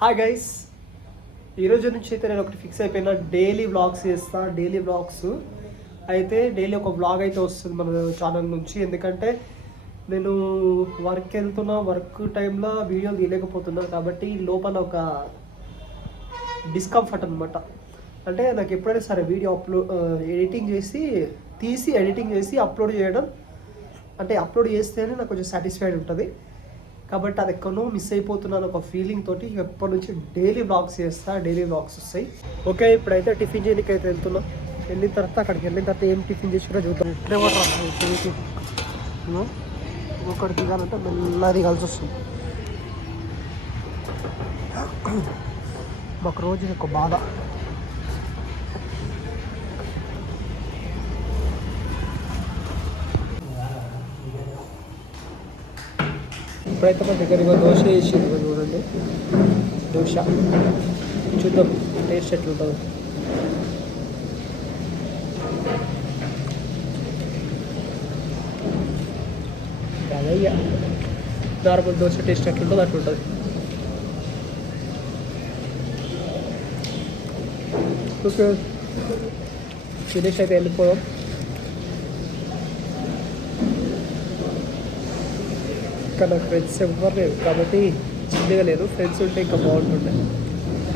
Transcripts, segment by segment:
Hi guys, ఈరోజు నుంచి అయితే నేను ఒకటి ఫిక్స్ అయిపోయినా, డైలీ వ్లాగ్స్ చేస్తా. డైలీ వ్లాగ్స్ అయితే డైలీ ఒక వ్లాగ్ అయితే వస్తుంది మన ఛానల్ నుంచి. ఎందుకంటే నేను వర్క్ వెళ్తున్నా, వర్క్ టైంలో వీడియోలు తీయలేకపోతున్నా కాబట్టి లోపల ఒక డిస్కంఫర్ట్ అనమాట. అంటే నాకు ఎప్పుడైనా సరే వీడియో ఎడిటింగ్ చేసి అప్లోడ్ చేయడం, అంటే అప్లోడ్ చేస్తేనే నాకు కొంచెం సాటిస్ఫైడ్ ఉంటుంది. కాబట్టి అది ఎక్కడో మిస్ అయిపోతున్నాను ఒక ఫీలింగ్ తోటి ఎప్పటి నుంచి డైలీ వ్లాగ్స్ చేస్తా. డైలీ వ్లాగ్స్ వస్తాయి. ఓకే, ఇప్పుడైతే టిఫిన్ చేయడానికి అయితే వెళ్తున్నా. వెళ్ళిన తర్వాత అక్కడికి వెళ్ళిన తర్వాత ఏం టిఫిన్ చేసినా చూద్దాం. ఇట్లే ఒకటి దిగాలంటే మెల్లగా దిగాల్సి వస్తుంది. మాకు రోజు ఒక బాధ. ఇప్పుడైతే మన దగ్గర దోశ వేసింది చూడండి. దోశ చూద్దాం టేస్ట్ ఎట్లుంటుందో. అదయ్యా నార్మల్ దోశ టేస్ట్ ఎట్లుంటుందో అట్లుంటుంది. ఓకే, ఫినిష్ అయితే వెళ్ళిపోదాం. ఇంకా నాకు ఫ్రెండ్స్ ఎవ్వరు లేరు కాబట్టి చిన్నగా లేదు. ఫ్రెండ్స్ ఉంటే ఇంకా బాగుంటుండే,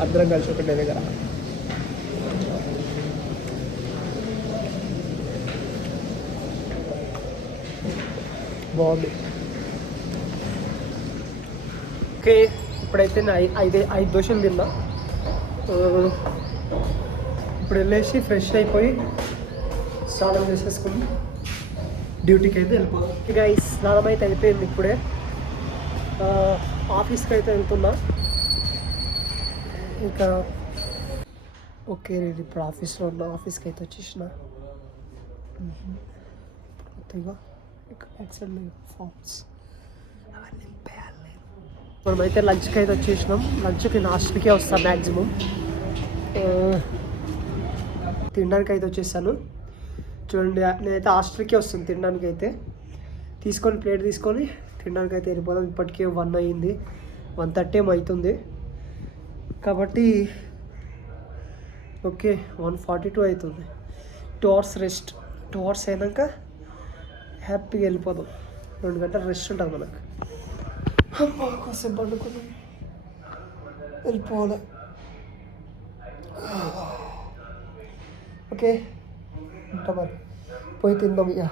అందరం కలిసి ఒకటే దగ్గర. బాగుంది. ఓకే, ఇప్పుడైతే ఐదు దోశలు తిన్నా. ఇప్పుడు వెళ్ళేసి ఫ్రెష్ అయిపోయి స్నానం చేసేసుకుని డ్యూటీకి అయితే వెళ్ళిపోదాం. గైస్, స్నానం అయితే అయిపోయింది. ఇప్పుడే ఆఫీస్కి అయితే వెళ్తున్నా. ఇంకా ఓకే, నేను ఇప్పుడు ఆఫీస్లో ఉన్న. ఆఫీస్కి అయితే వచ్చేసిన. ఫార్మ్స్ అవన్నీ నింపేయాలి. మనమైతే లంచ్కి అయితే వచ్చేసినాం. లంచ్కి నాస్ట్కే వస్తాను మ్యాక్సిమం. తినడానికి అయితే వచ్చేసాను. చూడండి, నేనైతే హాస్టల్కే వస్తుంది తినడానికి. అయితే ప్లేట్ తీసుకొని తినడానికి అయితే వెళ్ళిపోదాం. ఇప్పటికే 1 అయ్యింది, 1:30 అవుతుంది కాబట్టి ఓకే 1:42 అవుతుంది. 2 hours రెస్ట్. 2 hours అయినాక హ్యాపీగా వెళ్ళిపోదాం. 2 గంటల రెస్ట్ ఉంటుంది మనకు. కోసం పండుకున్నాం, వెళ్ళిపోవాలి. ఓకే, ఉంటా మరి, పోయి తిందాం. ఇక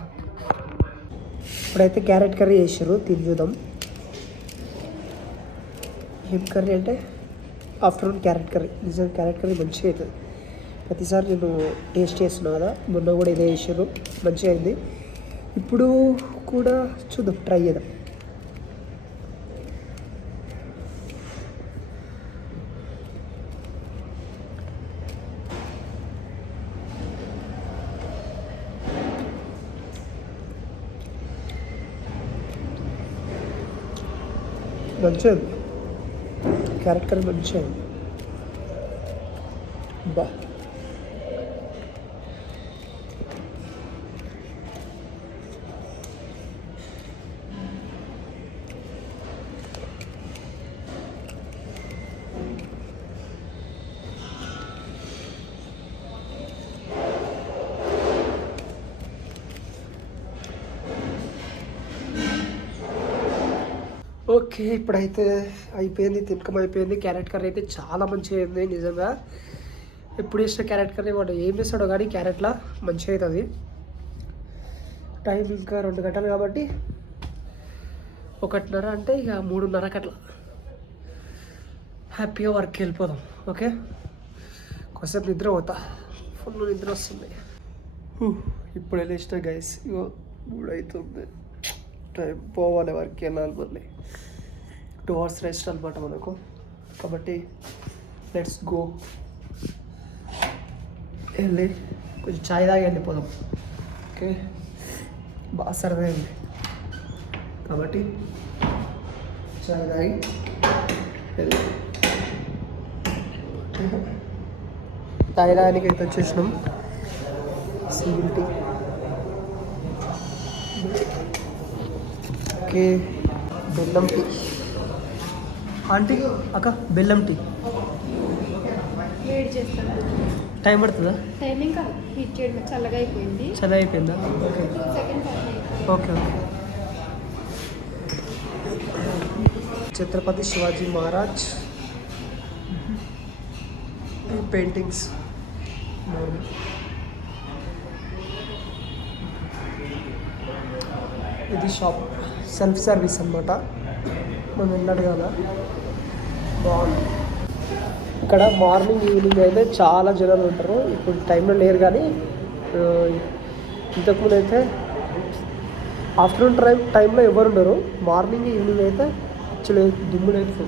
ఇప్పుడైతే క్యారెట్ కర్రీ చేసారు, తిని చూద్దాం. ఏం కర్రీ అంటే ఆఫ్టర్నూన్ క్యారెట్ కర్రీ. నిజంగా క్యారెట్ కర్రీ మంచిగా అవుతుంది. ప్రతిసారి నేను టేస్ట్ చేస్తున్నాను కదా, మొన్న కూడా ఇదే చేసారు, మంచిగా అయింది. ఇప్పుడు కూడా చూద్దాం, ట్రై చేద్దాం. మంచిగా క్యారెట్ కర్రీ మంచిగా బా. ఓకే, ఇప్పుడైతే అయిపోయింది, తినకం అయిపోయింది. క్యారెట్ కర్రీ అయితే చాలా మంచిగా అయింది. నిజంగా ఎప్పుడు వేసిన క్యారెట్ కర్రీ వాడు ఏం వేస్తాడో కానీ క్యారెట్లా మంచిగా అవుతుంది. టైం ఇంకా 2 గంటలు కాబట్టి 1:30 అంటే ఇక 3:30 అట్లా హ్యాపీగా వర్క్కి వెళ్ళిపోదాం. ఓకే, కొంచెం నిద్ర పోతా, ఫుల్ నిద్ర వస్తుంది. ఇప్పుడు వెళ్ళేసిన గైస్, ఇగో 3 అవుతుంది. టైం పోవాలి, వర్క్కి వెళ్ళాలి. మళ్ళీ 2 hours రెస్ట్ అనమాట మనకు. కాబట్టి లెట్స్ గో, వెళ్ళి కొంచెం ఛాయ్ తాగి వెళ్ళిపోదాం. ఓకే, బాగా సరదా అయింది కాబట్టి ఛాయ్ తాగి వెళ్ళి ఛాయ్ తాగడానికి అయితే వచ్చేసినాం. సివిల్ ఓకే, బెల్లం టీ. ఆంటీ అక్క బెల్లం టీ వేడి చేస్తాను. టైం పడుతుందా? టైమింగ్ కాదు, హీట్ చేయడం చల్లగా అయిపోయింది. చల్ల అయిపోయిందా? Okay 2 seconds okay okay. Chhatrapati Shivaji Maharaj ఈ పెయింటింగ్స్. ఇది షాప్ సెల్ఫ్ సర్వీస్ అనమాట, మనం వెళ్ళాడు కదా. బాగుంది. ఇక్కడ మార్నింగ్ ఈవినింగ్ అయితే చాలా జనాలు ఉంటారు. ఇప్పుడు టైంలో లేరు కానీ ఇంతకుముందు అయితే ఆఫ్టర్నూన్ టైంలో ఎవరు ఉండరు. మార్నింగ్ ఈవినింగ్ అయితే యాక్చువల్లీ దుమ్ముడు అయితే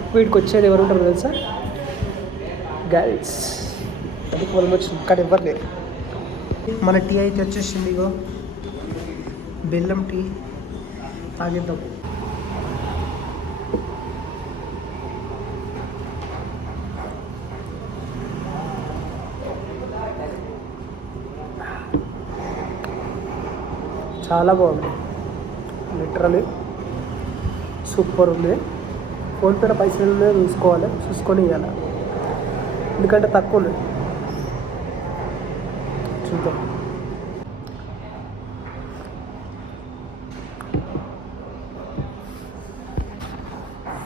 ఎక్కువ వీటికి వచ్చేది ఎవరు ఉంటారు తెలుసా? గర్ల్స్. అది మనం వచ్చింది ఇక్కడ ఎవరు లేరు. మన టీ అయితే వచ్చేసింది. ఇగో బెల్లం టీ తాగేద్దాం. చాలా బాగుంది, లిటరలీ సూపర్ ఉంది. ఫోన్పేలో పైసలు ఉన్నాయో చూసుకొని ఇవ్వాలి, ఎందుకంటే తక్కువ ఉన్నాయి. చూద్దాం.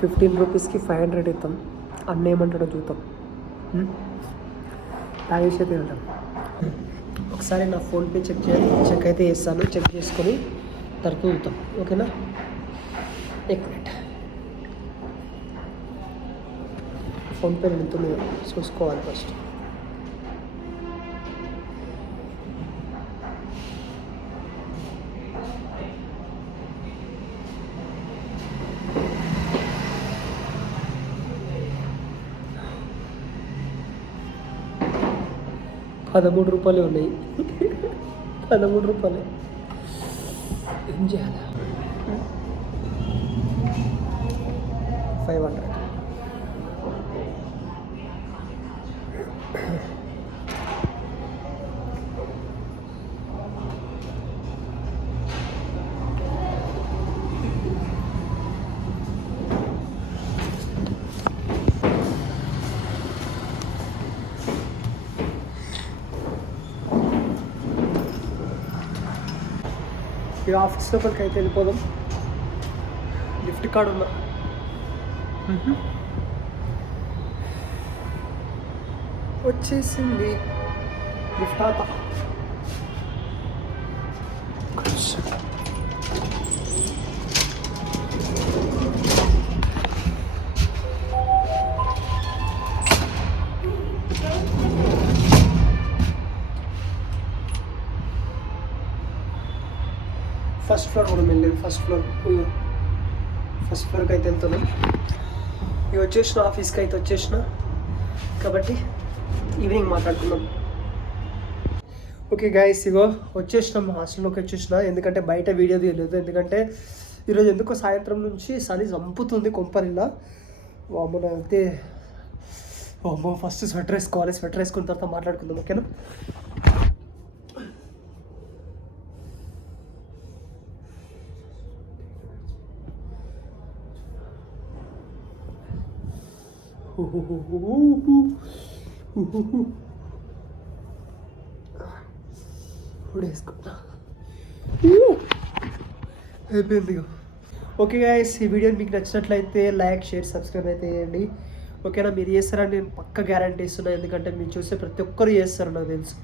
₹15 500 ఇస్తాం. అన్న ఏమంటాడో చూద్దాం. తాగేసే తింటాం. ఒకసారి నా ఫోన్పే చెక్ అయితే చేస్తాను. చెక్ చేసుకొని తర్వాత చూద్దాం. ఓకేనా? एक मिनट. ఫోన్పే వెళ్తుంది, చూసుకోవాలి ఫస్ట్. ₹13 ఉన్నాయి. ₹13 ఏం చేయాలి? 500. ఈ ఆఫీస్ లోపలికి అయితే వెళ్ళిపోదాం. లిఫ్ట్ కార్డు ఉందా? వచ్చేసింది లిఫ్ట్. ఆత ఫస్ట్ ఫ్లోర్ కూడా వెళ్ళేది. ఫస్ట్ ఫ్లోర్కి అయితే వెళ్తున్నాం. ఇవి వచ్చేసిన ఆఫీస్కి అయితే వచ్చేసిన, కాబట్టి ఈవినింగ్ మాట్లాడుకుందాం. ఓకే గైస్, ఇగో వచ్చేసినాం, హాస్టల్లోకి వచ్చేసిన. ఎందుకంటే బయట వీడియో తీయలేదు, ఎందుకంటే ఈరోజు ఎందుకో సాయంత్రం నుంచి చలి చంపుతుంది కొంపరిలా. వామ్మో అయితే వామ్మో, ఫస్ట్ స్వెటర్ వేసుకోవాలి. స్వెటర్ వేసుకున్న తర్వాత మాట్లాడుకుందాం. ఓకేనా? అయిపోయింది. ఓకే గైస్, ఈ వీడియో మీకు నచ్చినట్లయితే లైక్, షేర్, సబ్స్క్రైబ్ అయితే చేయండి. ఓకేనా? మీరు చేస్తారని నేను పక్క గ్యారంటీ ఇస్తున్నాను, ఎందుకంటే మీరు చూస్తే ప్రతి ఒక్కరు చేస్తారు నాకు తెలుసు.